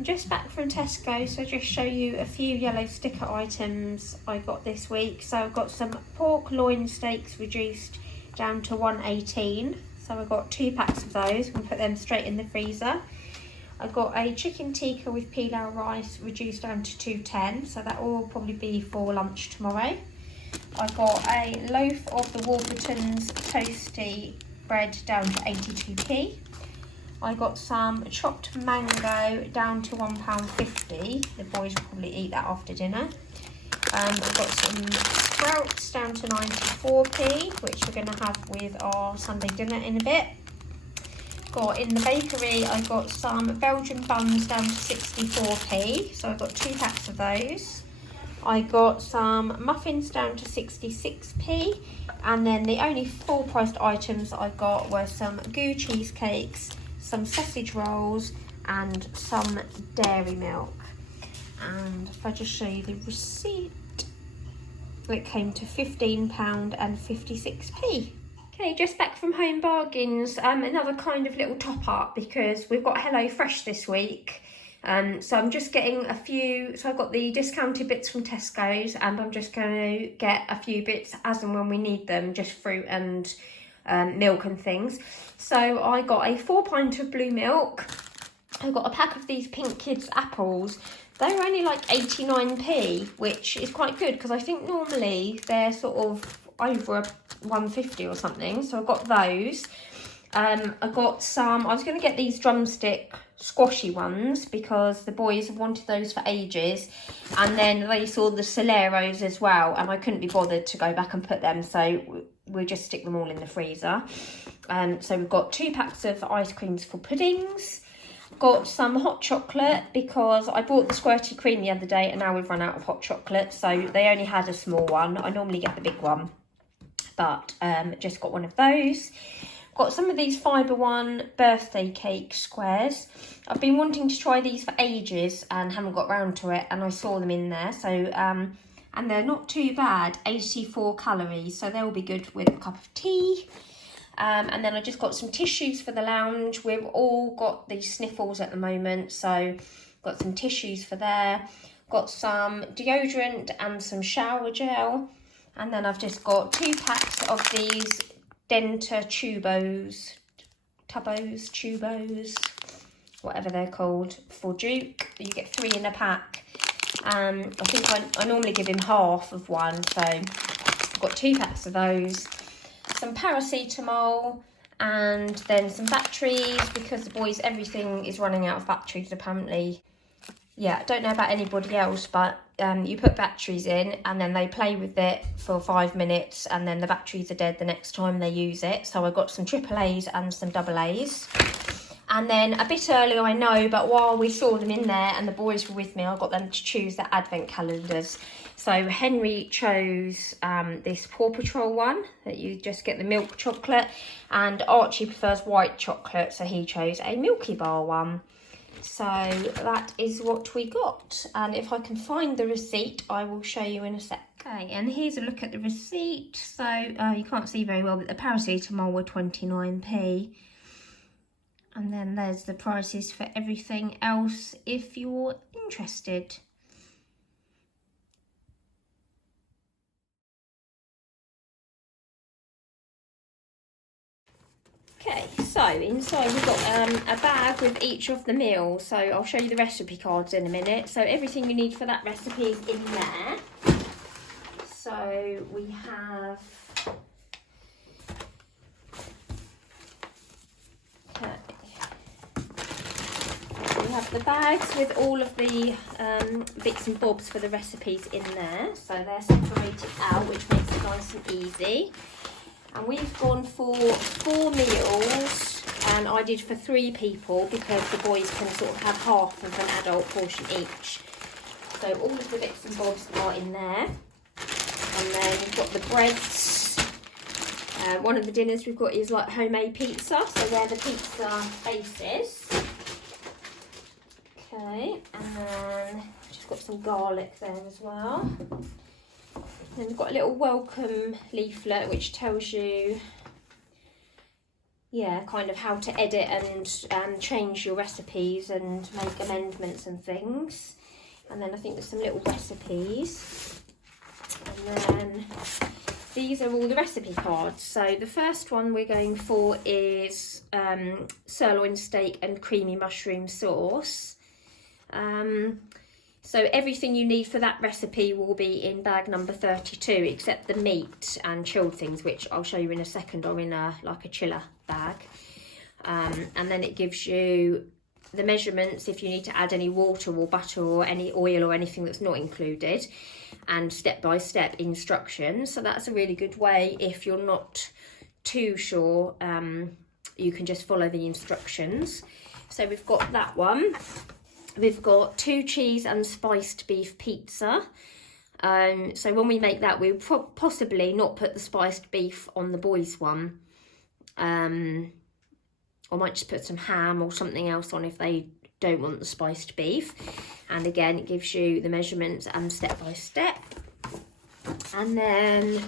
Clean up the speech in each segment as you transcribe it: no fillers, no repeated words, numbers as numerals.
I'm just back from Tesco, so just show you a few yellow sticker items I got this week. So I've got some pork loin steaks reduced down to 118. So I got 2 packs of those and put them straight in the freezer. I got a chicken tikka with pilau rice reduced down to 210, so that will probably be for lunch tomorrow. I got a loaf of the Warburton's toasty bread down to 82p. I got some chopped mango down to £1.50. The boys will probably eat that after dinner. I've got some sprouts down to 94p, which we're going to have with our Sunday dinner in a bit. Got in the bakery, I got some Belgian buns down to 64p, so I got 2 packs of those. I got some muffins down to 66p, and then the only full priced items I got were some goo cheesecakes, some sausage rolls and some dairy milk. And if I just show you the receipt, it came to £15.56. Okay, just back from Homebargains, another kind of little top up because we've got HelloFresh this week. So I'm just getting a few, so I've got the discounted bits from Tesco's and I'm just going to get a few bits as and when we need them, just fruit and milk and things. So I got a 4 pint of blue milk. I got a pack of these Pink Kids apples. They were only like 89p, which is quite good because I think normally they're sort of over 150 or something. So I got those. I got some, I was going to get these drumstick squashy ones because the boys have wanted those for ages, and then they saw the Soleros as well and I couldn't be bothered to go back and put them, so we'll just stick them all in the freezer. So we've got 2 packs of ice creams for puddings. Got some hot chocolate because I bought the squirty cream the other day and now we've run out of hot chocolate, so they only had a small one. I normally get the big one, but just got one of those. Got some of these Fibre One birthday cake squares. I've been wanting to try these for ages and haven't got round to it, and I saw them in there. So and they're not too bad, 84 calories, so they'll be good with a cup of tea. And then I just got some tissues for the lounge. We've all got these sniffles at the moment, so got some tissues for there. Got some deodorant and some shower gel. And then I've just got 2 packs of these Denta tubos, whatever they're called, for Duke. You get 3 in a pack. I think I normally give him half of one, so I've got 2 packs of those. Some paracetamol, and then some batteries because the boys, everything is running out of batteries apparently. Yeah, I don't know about anybody else, but you put batteries in and then they play with it for 5 minutes and then the batteries are dead the next time they use it. So I got some AAAs and some AA's. And then a bit earlier, I know, but while we saw them in there and the boys were with me, I got them to choose their advent calendars. So Henry chose this Paw Patrol one that you just get the milk chocolate, and Archie prefers white chocolate, so he chose a Milky Bar one. So that is what we got, and if I can find the receipt I will show you in a sec. Okay, and here's a look at the receipt. So you can't see very well, but the paracetamol were 29p, and then there's the prices for everything else if you're interested. Okay, so inside we've got a bag with each of the meals, so I'll show you the recipe cards in a minute. So everything you need for that recipe is in there. So we have the bags with all of the bits and bobs for the recipes in there, so they're separated out, which makes it nice and easy. And we've gone for 4 meals, and I did for 3 people because the boys can sort of have half of an adult portion each. So all of the bits and bobs are in there. And then we've got the breads. One of the dinners we've got is like homemade pizza, so they're the pizza bases. Okay, and then I've just got some garlic there as well. Then we've got a little welcome leaflet which tells you yeah, kind of how to edit and change your recipes and make amendments and things. And then I think there's some little recipes. And then these are all the recipe cards. So the first one we're going for is sirloin steak and creamy mushroom sauce. So everything you need for that recipe will be in bag number 32, except the meat and chilled things, which I'll show you in a second, are in like a chiller bag. And then it gives you the measurements if you need to add any water or butter or any oil or anything that's not included, and step-by-step instructions. So that's a really good way if you're not too sure. You can just follow the instructions. So we've got that one. We've got 2 cheese and spiced beef pizza. So when we make that, we'll possibly not put the spiced beef on the boys' one. Or might just put some ham or something else on if they don't want the spiced beef. And again, it gives you the measurements and step by step. And then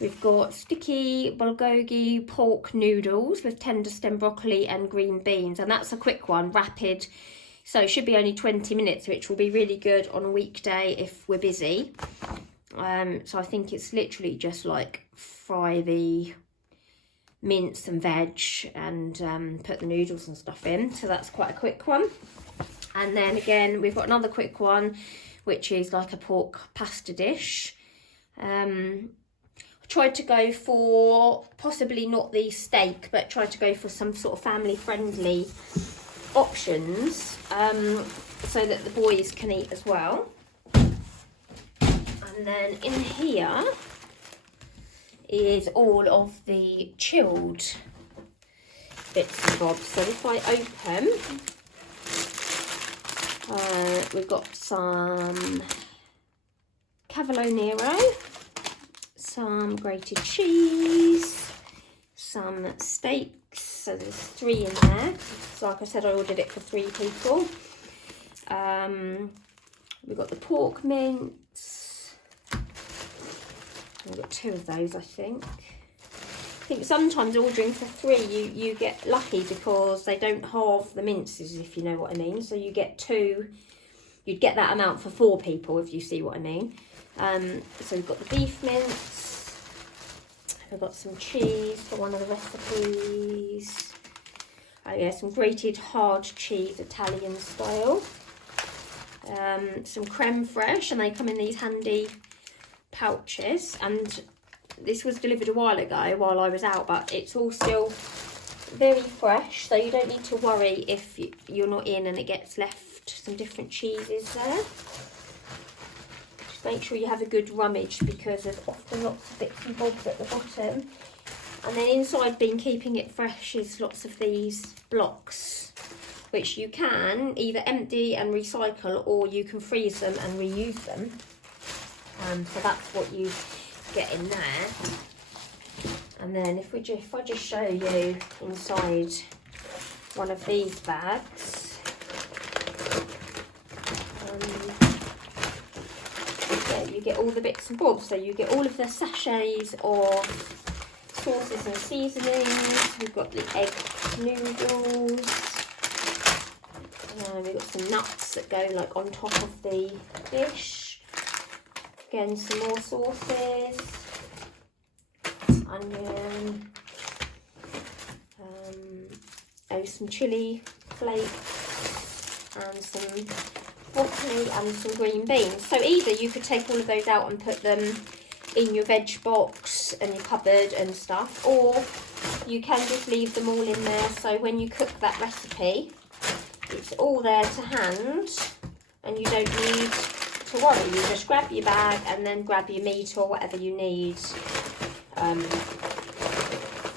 we've got sticky bulgogi pork noodles with tender stem broccoli and green beans. And that's a quick one, rapid. So it should be only 20 minutes, which will be really good on a weekday if we're busy. So I think it's literally just like fry the mince and veg and put the noodles and stuff in. So that's quite a quick one. And then again, we've got another quick one, which is like a pork pasta dish. I tried to go for possibly not the steak, but tried to go for some sort of family friendly options so that the boys can eat as well. And then in here is all of the chilled bits and bobs. So if I open, we've got some Cavolo Nero, some grated cheese, some steaks. So there's 3 in there. So like I said, I ordered it for 3 people. We've got the pork mince. We've got 2 of those, I think. I think sometimes ordering for 3, you get lucky because they don't halve the minces, if you know what I mean. So you get 2, you'd get that amount for 4 people, if you see what I mean. So we've got the beef mince. We've got some cheese for one of the recipes. Oh yeah, some grated hard cheese, Italian style. Some creme fraiche, and they come in these handy pouches. And this was delivered a while ago while I was out, but it's all still very fresh, so you don't need to worry if you're not in and it gets left some different cheeses there. Just make sure you have a good rummage because there's often lots of bits and bobs at the bottom. And then inside, been keeping it fresh, is lots of these blocks, which you can either empty and recycle, or you can freeze them and reuse them. So that's what you get in there. And then if I just show you inside one of these bags, yeah, you get all the bits and bobs. So you get all of the sachets of sauces and seasonings. We've got the egg noodles. We've got some nuts that go like on top of the dish. Again, some more sauces. Onion. Some chilli flakes and some broccoli and some green beans. So either you could take all of those out and put them in your veg box and your cupboard and stuff, or you can just leave them all in there, so when you cook that recipe it's all there to hand and you don't need to worry. You just grab your bag and then grab your meat or whatever you need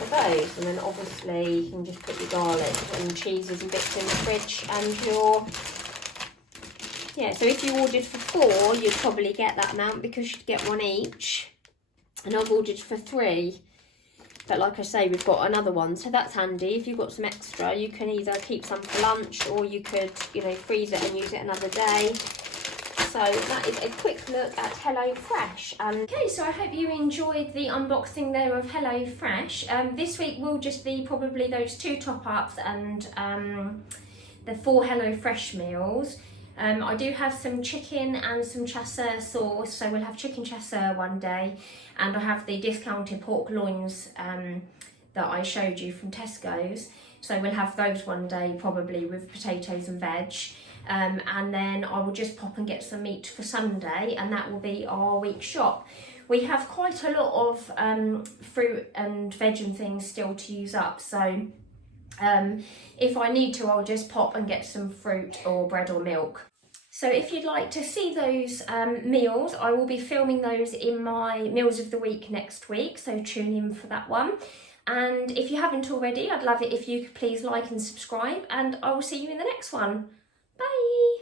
for those, and then obviously you can just put your garlic and cheeses and bits in the fridge, and so if you ordered for 4 you'd probably get that amount because you'd get 1 each, and I've ordered for 3, but like I say, we've got another one, so that's handy. If you've got some extra, you can either keep some for lunch, or you could frease it and use it another day. So that is a quick look at HelloFresh. Okay, so I hope you enjoyed the unboxing there of HelloFresh. This week will just be probably those 2 top-ups and the 4 HelloFresh meals. I do have some chicken and some chasseur sauce, so we'll have chicken chasseur one day, and I have the discounted pork loins that I showed you from Tesco's, so we'll have those one day probably with potatoes and veg, and then I will just pop and get some meat for Sunday, and that will be our week shop. We have quite a lot of fruit and veg and things still to use up, so if I need to, I'll just pop and get some fruit or bread or milk. So if you'd like to see those meals, I will be filming those in my Meals of the Week next week, so tune in for that one. And if you haven't already, I'd love it if you could please like and subscribe, and I will see you in the next one. Bye!